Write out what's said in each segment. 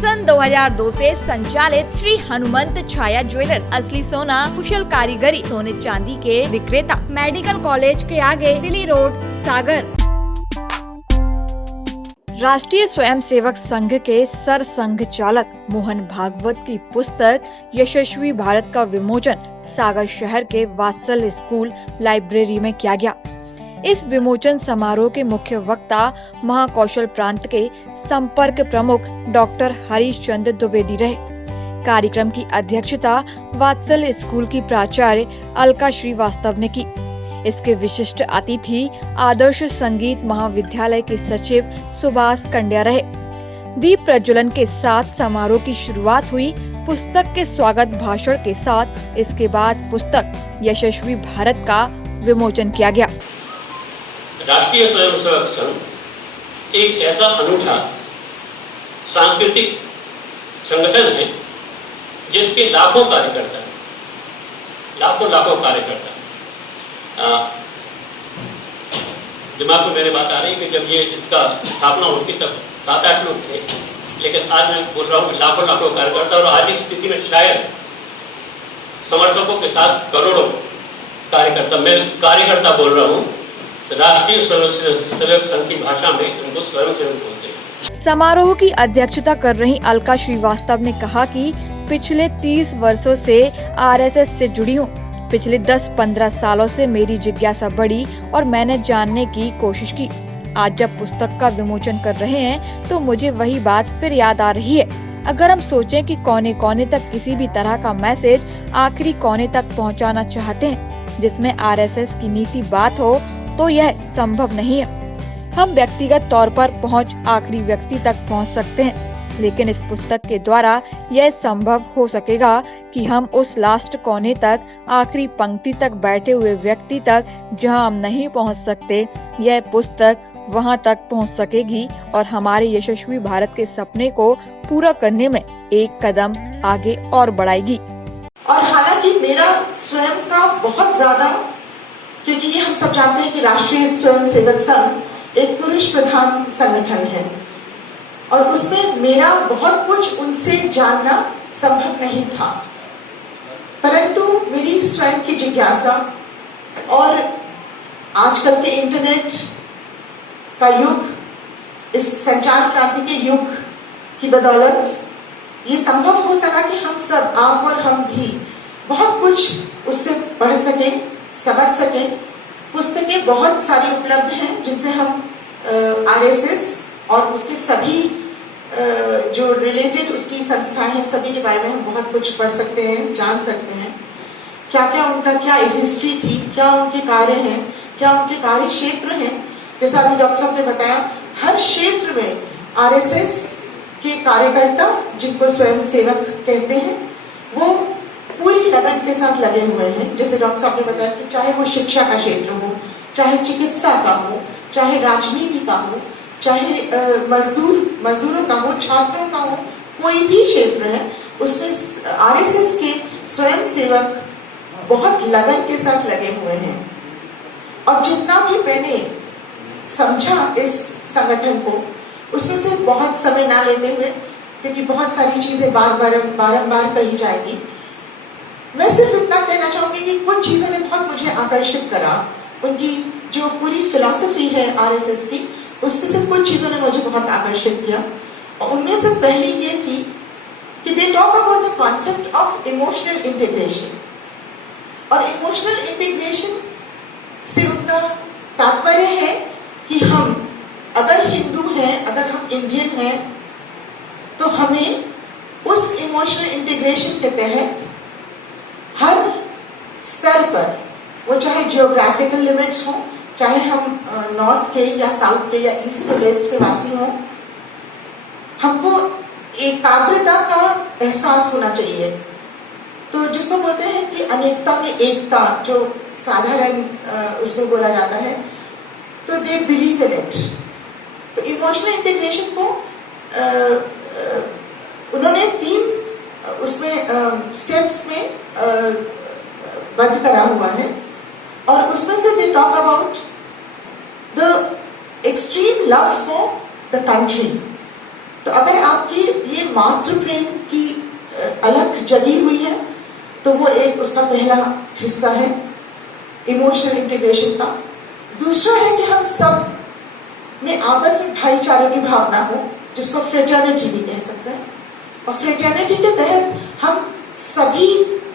सन 2002 से संचालित श्री हनुमंत छाया ज्वेलर्स असली सोना कुशल कारीगरी सोने चांदी के विक्रेता मेडिकल कॉलेज के आगे दिल्ली रोड सागर। राष्ट्रीय स्वयंसेवक संघ के सर संघ चालक मोहन भागवत की पुस्तक यशस्वी भारत का विमोचन सागर शहर के वात्सल्य स्कूल लाइब्रेरी में किया गया। इस विमोचन समारोह के मुख्य वक्ता महाकौशल प्रांत के संपर्क प्रमुख डॉक्टर हरीश चंद्र द्विवेदी रहे। कार्यक्रम की अध्यक्षता वात्सल्य स्कूल की प्राचार्य अलका श्रीवास्तव ने की। इसके विशिष्ट अतिथि आदर्श संगीत महाविद्यालय के सचिव सुभाष कंड्या रहे। दीप प्रज्वलन के साथ समारोह की शुरुआत हुई। पुस्तक के स्वागत भाषण के साथ इसके बाद पुस्तक यशस्वी भारत का विमोचन किया गया। राष्ट्रीय स्वयंसेवक संघ एक ऐसा अनूठा सांस्कृतिक संगठन है जिसके लाखों कार्यकर्ता दिमाग में मेरे बात आ रही है कि जब ये इसका स्थापना हुई थी तब 7-8 लोग थे, लेकिन आज मैं बोल रहा हूँ कि लाखों कार्यकर्ता, और आज की स्थिति में शायद समर्थकों के साथ करोड़ों कार्यकर्ता, मैं कार्यकर्ता बोल रहा हूँ। राष्ट्रीय स्वयंसेवक संघ की भाषा में उनको स्वयंसेवक बोलते हैं। समारोह की अध्यक्षता कर रही अलका श्रीवास्तव ने कहा कि पिछले 30 वर्षों से आरएसएस से जुड़ी हूँ। पिछले 10-15 सालों से मेरी जिज्ञासा बढ़ी और मैंने जानने की कोशिश की। आज जब पुस्तक का विमोचन कर रहे हैं तो मुझे वही बात फिर याद आ रही है। अगर हम सोचें कि कोने कोने तक किसी भी तरह का मैसेज आखिरी कोने तक पहुंचाना चाहते हैं जिसमें आरएसएस की नीति बात हो, तो यह संभव नहीं है। हम व्यक्तिगत तौर पर पहुंच आखिरी व्यक्ति तक पहुंच सकते हैं, लेकिन इस पुस्तक के द्वारा यह संभव हो सकेगा कि हम उस लास्ट कोने तक, आखिरी पंक्ति तक बैठे हुए व्यक्ति तक जहां हम नहीं पहुंच सकते, यह पुस्तक वहां तक पहुंच सकेगी और हमारे यशस्वी भारत के सपने को पूरा करने में एक कदम आगे और बढ़ाएगी। और हालांकि मेरा स्वयं का बहुत ज्यादा, क्योंकि ये हम सब जानते हैं कि राष्ट्रीय स्वयंसेवक संघ एक पुरुष प्रधान संगठन है और उसमें मेरा बहुत कुछ उनसे जानना संभव नहीं था, परंतु मेरी स्वयं की जिज्ञासा और आजकल के इंटरनेट का युग, इस संचार क्रांति के युग की बदौलत ये संभव हो सका कि हम सब, आप और हम भी बहुत कुछ उससे पढ़ सके, समझ सके। पुस्तकें बहुत सारी उपलब्ध हैं जिनसे हम आरएसएस और उसके सभी जो रिलेटेड उसकी संस्थाएं हैं, सभी के बारे में हम बहुत कुछ पढ़ सकते हैं, जान सकते हैं। क्या उनका क्या हिस्ट्री थी, क्या उनके कार्य हैं, क्या उनके कार्य क्षेत्र हैं। जैसा अभी डॉक्टर साहब ने बताया, हर क्षेत्र में आरएसएस के कार्यकर्ता, जिनको स्वयंसेवक कहते हैं, वो पूरी लगन के साथ लगे हुए हैं। जैसे डॉक्टर साहब ने बताया कि चाहे वो शिक्षा का क्षेत्र हो, चाहे चिकित्सा का हो, चाहे राजनीति का हो, चाहे मजदूरों का हो, छात्रों का हो, कोई भी क्षेत्र है, उसमें आरएसएस के स्वयंसेवक बहुत लगन के साथ लगे हुए हैं। और जितना भी मैंने समझा इस संगठन को, उसमें से बहुत समय ना लेते हुए, क्योंकि बहुत सारी चीजें बारंबार कही जाएगी, मैं सिर्फ इतना कहना चाहूंगी कि कुछ चीजों ने बहुत मुझे आकर्षित करा। उनकी जो पूरी फिलॉसफी है आरएसएस की, उसमें से कुछ चीजों ने मुझे बहुत आकर्षित किया। और उनमें से पहली ये थी कि they talk about the concept of emotional integration. और इमोशनल इंटीग्रेशन से उनका तात्पर्य है कि हम अगर हिंदू हैं, अगर हम इंडियन हैं, तो हमें उस इमोशनल इंटीग्रेशन के तहत हर स्तर पर, वो चाहे जियोग्राफिकल लिमिट्स हो, चाहे हम नॉर्थ के या साउथ के या ईस्ट के वेस्ट के वासी हों, हमको एकाग्रता का एहसास होना चाहिए। तो जिसको बोलते हैं कि अनेकता में एकता, जो साधारण उसमें बोला जाता है, तो दे बिलीव इन इट। तो इमोशनल इंटीग्रेशन को उन्होंने 3 उसमें स्टेप्स में बंद करा हुआ है, और उसमें से they talk about the extreme love for the country, तो अगर आपकी ये मातृ प्रेम की अलग जगी हुई है तो वो एक उसका पहला हिस्सा है इमोशनल इंटीग्रेशन का। दूसरा है कि हम सब में आपस में भाईचारे की भावना हो, जिसको फ्रेटर्निटी भी कह सकते हैं, और फ्रेटर्निटी के तहत हम सभी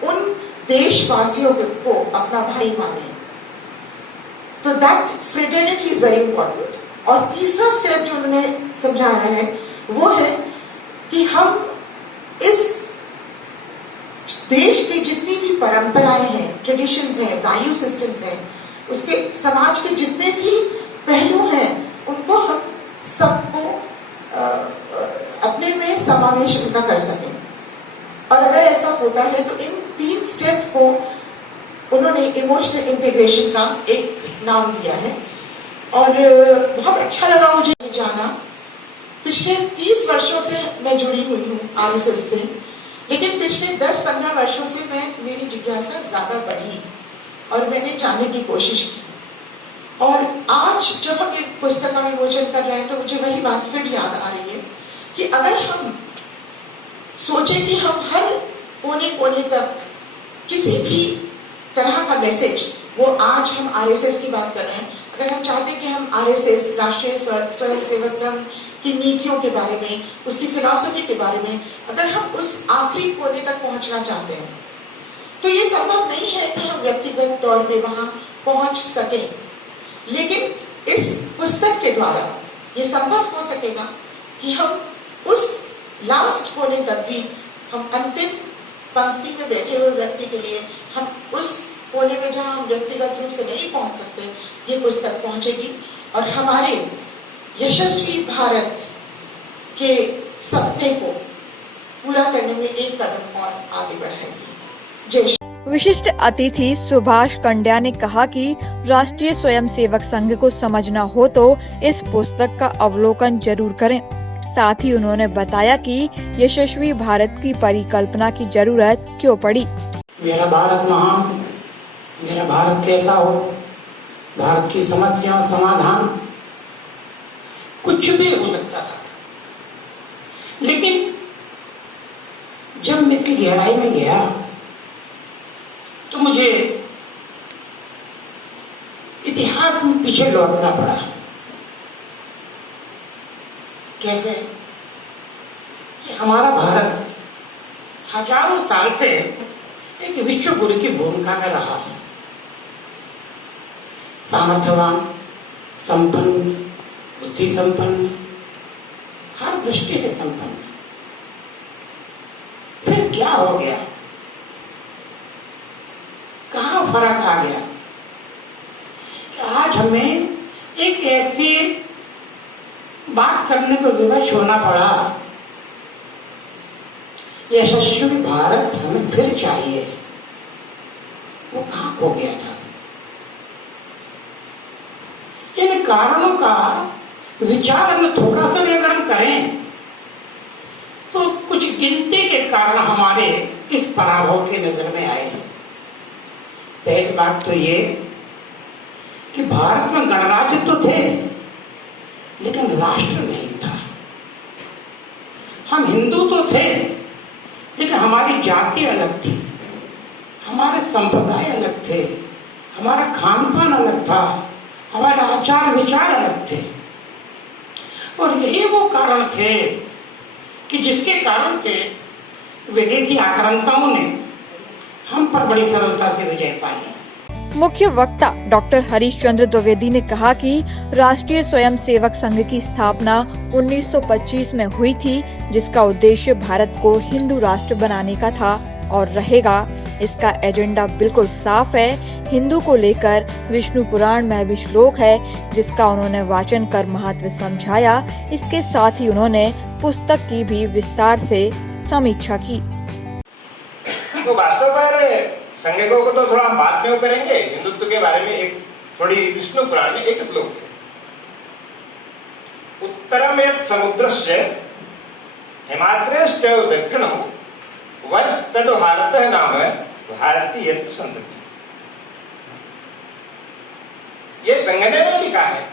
उन देशवासियों को अपना भाई माने। तो that fraternity is very important. और तीसरा स्टेप जो उन्होंने समझाया है वो है कि हम इस देश की जितनी भी परंपराएं हैं, ट्रेडिशंस हैं, वैल्यू सिस्टम्स हैं, उसके समाज के जितने भी पहलू हैं, उनको हम सबको अपने में समावेश उनका कर सकें। और अगर ऐसा होता है तो इन 3 स्टेप्स को उन्होंने इमोशनल इंटीग्रेशन का एक नाम दिया है। और बहुत अच्छा लगा मुझे जाना। पिछले 30 वर्षों से मैं जुड़ी हुई हूँ आरएसएस से, लेकिन पिछले 10-15 वर्षों से मेरी जिज्ञासा ज्यादा बढ़ी और मैंने जानने की कोशिश की। और आज जब हम एक पुस्तक का विमोचन कर रहे हैं तो मुझे वही बात फिर याद आ रही है कि अगर हम सोचें कि हम हर कोने कोने तक किसी भी तरह का मैसेज, वो आज हम आरएसएस की बात कर रहे हैं, अगर हम चाहते हैं कि हम आरएसएस राष्ट्रीय स्वयंसेवक संघ की नीतियों के बारे में, उसकी फिलॉसफी के बारे में, अगर हम उस आखिरी कोने तक पहुंचना चाहते हैं तो ये संभव नहीं है कि हम व्यक्तिगत तौर पे वहां पहुंच सकें। लेकिन इस पुस्तक के द्वारा ये संभव हो सकेगा कि हम उस लास्ट कोने तक भी, हम अंतिम पंक्ति में बैठे हुए व्यक्ति के लिए, हम उस कोने में जहां हम व्यक्तिगत रूप से नहीं पहुंच सकते, ये पुस्तक पहुंचेगी और हमारे यशस्वी भारत के सपने को पूरा करने में एक कदम और आगे बढ़ाएगी। जय श्री। विशिष्ट अतिथि सुभाष कंड्या ने कहा कि राष्ट्रीय स्वयंसेवक संघ को समझना हो तो इस पुस्तक का अवलोकन जरूर करें। साथ ही उन्होंने बताया कि यशस्वी भारत की परिकल्पना की जरूरत क्यों पड़ी। मेरा भारत महान, मेरा भारत कैसा हो, भारत की समस्या समाधान कुछ भी हो सकता था, लेकिन जब मैं इसकी गहराई में गया तो मुझे इतिहास में पीछे लौटना पड़ा। कैसे कि हमारा भारत हजारों साल से एक विश्व गुरु की भूमिका में रहा है। सामर्थ्यवान, संपन्न, बुद्धि संपन्न, हर दृष्टि से संपन्न। फिर क्या हो गया, कहाँ फर्क आ गया कि आज हमें एक ऐसी बात करने को विवश होना पड़ा, यशस्वी भारत हमें फिर चाहिए। वो कहाँ हो गया था? इन कारणों का विचार हम थोड़ा सा भी अगर हम करें तो कुछ गिनती के कारण हमारे इस पराभव के नजर में आए। पहली बात तो ये कि भारत में गणराज्य तो थे लेकिन राष्ट्र नहीं था। हम हिंदू तो थे लेकिन हमारी जाति अलग थी, हमारे संप्रदाय अलग थे, हमारा खान पान अलग था, हमारे आचार विचार अलग थे। और यही वो कारण थे कि जिसके कारण से विदेशी आक्रांताओं ने हम पर बड़ी सरलता से विजय पाई। मुख्य वक्ता डॉक्टर हरीश चंद्र द्विवेदी ने कहा कि राष्ट्रीय स्वयंसेवक संघ की स्थापना 1925 में हुई थी, जिसका उद्देश्य भारत को हिंदू राष्ट्र बनाने का था और रहेगा। इसका एजेंडा बिल्कुल साफ है। हिंदू को लेकर विष्णु पुराण में भी श्लोक है जिसका उन्होंने वाचन कर महत्व समझाया। इसके साथ ही उन्होंने पुस्तक की भी विस्तार से समीक्षा की। तो वास्तव पर संज्ञकों को तो थोड़ा हम बाद में करेंगे। हिंदुत्व के बारे में एक थोड़ी विष्णु पुराण में एक श्लोक है, उत्तरम यत् समुद्रस्य हिमाद्रश्च दक्षिणं वर्षतद भारतः नाम भारतीय संतति। ये संज्ञ ने लिखा है।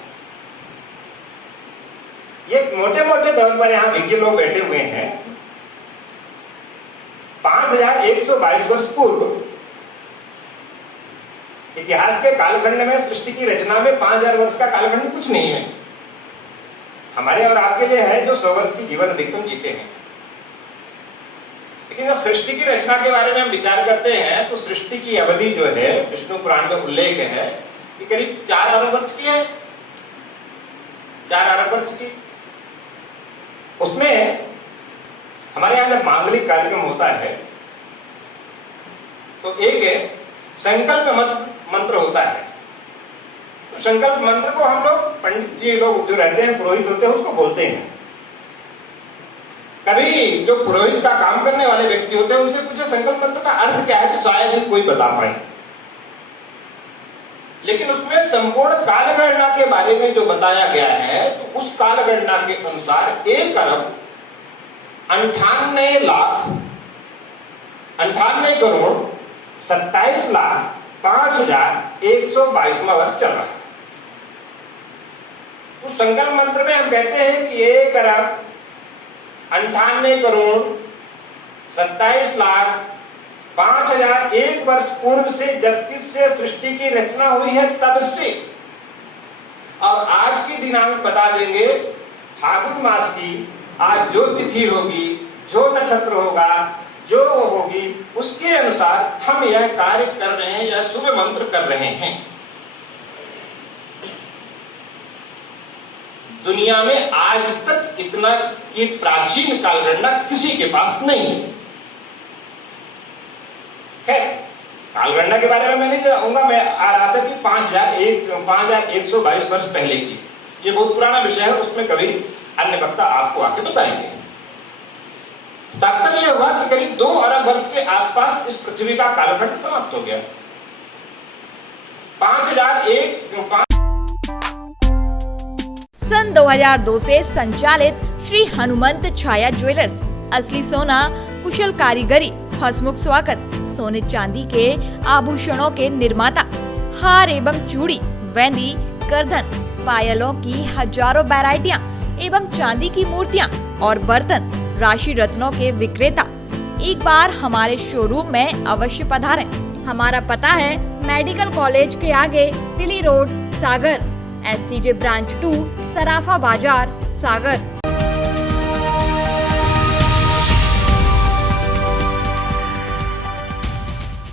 ये मोटे मोटे तौर पर यहाँ विज्ञ लोग बैठे हुए हैं, 5122 वर्ष पूर्व इतिहास के कालखंड में, सृष्टि की रचना में 5000 वर्ष का कालखंड कुछ नहीं है। हमारे और आपके लिए है जो 100 वर्ष की जीवन अधिकतम जीते हैं। लेकिन जब सृष्टि की रचना के बारे में हम विचार करते हैं तो सृष्टि की अवधि जो है विष्णु पुराण में उल्लेख है कि करीब 4 अरब वर्ष की है, 4 अरब वर्ष की। उसमें हमारे यहां जब मांगलिक कार्यक्रम होता है तो एक संकल्प मंत्र होता है। तो संकल्प मंत्र को हम लोग, पंडित जी लोग जो रहते हैं, पुरोहित होते हैं, उसको बोलते हैं। कभी जो पुरोहित का काम करने वाले व्यक्ति होते हैं उनसे पूछे संकल्प मंत्र का अर्थ क्या है, तो शायद ही कोई बता पाए। लेकिन उसमें संपूर्ण कालगणना के बारे में जो बताया गया है, तो उस कालगणना के अनुसार 1 अरब 98 करोड़ 27,05,122वां वर्ष चल रहा है। उस संकल्प मंत्र में हम कहते हैं कि 1 अरब 98 करोड़ 27,05,001 वर्ष पूर्व से, जबकि से सृष्टि की रचना हुई है तब से, और आज की दिनांक बता देंगे फागुन मास की। आज जो तिथि होगी, जो नक्षत्र होगा, जो होगी, उसके अनुसार हम यह कार्य कर रहे हैं, यह शुभ मंत्र कर रहे हैं। दुनिया में आज तक इतना की प्राचीन कालगणना किसी के पास नहीं है। खैर, कालगणना के बारे में मैं नहीं जाऊंगा, मैं आ रहा था कि 5122 वर्ष पहले की, ये बहुत पुराना विषय है, उसमें कभी अन्य वक्ता आपको आके बताएंगे। तात्पर्य यह हुआ कि करीब 2 अरब वर्ष के आसपास इस पृथ्वी का कालखंड समाप्त हो गया। 5001 सन 2002 से संचालित श्री हनुमंत छाया ज्वेलर्स, असली सोना, कुशल कारीगरी, हंसमुख स्वागत, सोने चांदी के आभूषणों के निर्माता, हार एवं चूड़ी, वेंदी, करधन, पायलों की हजारों वैरायटियां एवं चांदी की मूर्तियां और बर्तन, राशि रत्नों के विक्रेता। एक बार हमारे शोरूम में अवश्य पधारें। हमारा पता है मेडिकल कॉलेज के आगे, तिली रोड, सागर, SCJ ब्रांच 2, सराफा बाजार, सागर।